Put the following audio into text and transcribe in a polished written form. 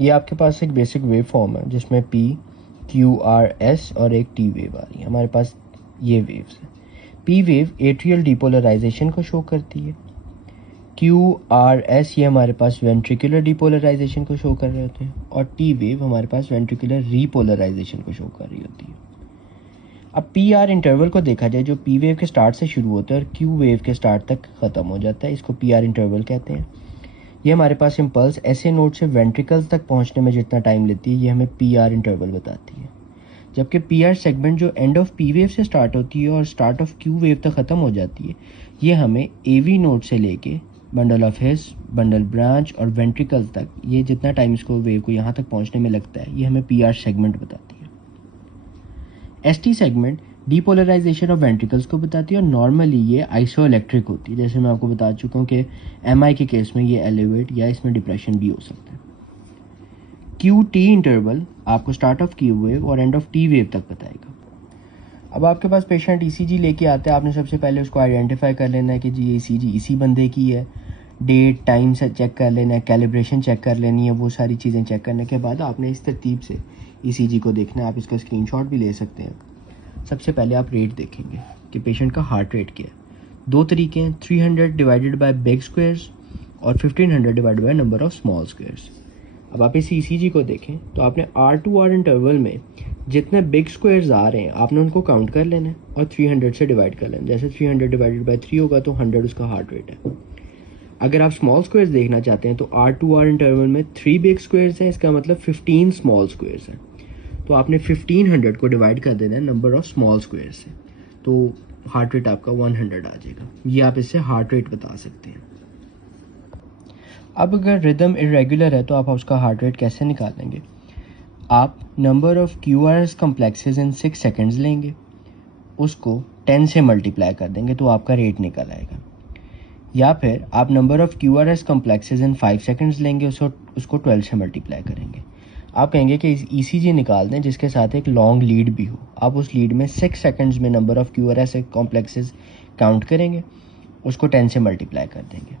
ये आपके पास एक बेसिक वेव फॉर्म है जिसमें P, Q, R, S और एक T वेव आ रही है। हमारे पास ये वेव्स है। P वेव एट्रियल डिपोलराइजेशन को शो करती है। Q, R, S ये हमारे पास वेंट्रिकुलर डिपोलराइजेशन को शो कर रहे होते हैं और T वेव हमारे पास वेंट्रिकुलर रीपोलराइजेशन को शो कर रही होती है। अब पी आर इंटरवल को देखा जाए, जो पी वेव के स्टार्ट से शुरू होता है और क्यू वेव के स्टार्ट तक ख़त्म हो जाता है, इसको पी आर इंटरवल कहते हैं। ये हमारे पास इम्पल्स ऐसे नोड से वेंट्रिकल्स तक पहुंचने में जितना टाइम लेती है, ये हमें पी आर इंटरवल बताती है। जबकि पी आर सेगमेंट जो एंड ऑफ पी वेव से स्टार्ट होती है और स्टार्ट ऑफ क्यू वेव तक ख़त्म हो जाती है, ये हमें ए वी नोड से लेके bundle of his, bundle branch और वेंट्रिकल तक, ये जितना टाइम इसको वेव को यहाँ तक पहुँचने में लगता है, ये हमें पी आर सेगमेंट बताती है। ST segment depolarisation of ventricles को बताती है और नॉर्मली ये आइसो इलेक्ट्रिक होती है। जैसे मैं आपको बता चुका हूँ कि एमआई के केस में ये एलिवेट या इसमें डिप्रेशन भी हो सकता है। क्यू टी इंटरवल आपको स्टार्ट ऑफ क्यू वेव और एंड ऑफ टी वेव तक बताएगा। अब आपके पास पेशेंट ईसीजी लेके आता है, आपने सबसे पहले उसको आइडेंटिफाई कर लेना है कि जी ये ईसीजी इसी बंदे की है, डेट टाइम से चेक कर लेना है, कैलिब्रेशन चेक कर लेनी है। वो सारी चीज़ें चेक करने के बाद आपने इस तरतीब से ईसीजी को देखना है। आप इसका स्क्रीनशॉट भी ले सकते हैं। सबसे पहले आप रेट देखेंगे कि पेशेंट का हार्ट रेट क्या है। दो तरीके हैं, 300 डिवाइडेड बाय बिग स्क्वायर्स और 1500 divided by number of small squares. अब आप इस ईसीजी को देखें तो आपने R2R इंटरवल में जितने बिग स्क्वायर्स आ रहे हैं आपने उनको काउंट कर लेना है और 300 से डिवाइड कर लेना। जैसे 300 डिवाइडेड बाय 3 होगा तो 100 उसका हार्ट रेट है। अगर आप स्मॉल स्क्वायर्स देखना चाहते हैं तो R2R इंटरवल में 3 बिग स्क्वायर्स है, इसका मतलब 15 स्मॉल स्क्वायर्स है। तो आपने 1500 को डिवाइड कर देना है नंबर ऑफ स्मॉल स्क्वायर्स से, तो हार्ट रेट आपका 100 आ जाएगा। ये आप इससे हार्ट रेट बता सकते हैं। अब अगर रिदम इरेगुलर है तो आप उसका हार्ट रेट कैसे निकालेंगे? आप number of QRS complexes in 6 seconds लेंगे, उसको 10 से मल्टीप्लाई कर देंगे तो आपका रेट निकल आएगा। या फिर आप number of QRS complexes in 5 seconds लेंगे, उसको 12 से मल्टीप्लाई करेंगे। आप कहेंगे कि ईसीजी निकाल दें जिसके साथ एक लॉन्ग लीड भी हो। आप उस लीड में 6 सेकंड्स में number of QRS complexes count करेंगे, उसको 10 से मल्टीप्लाई कर देंगे।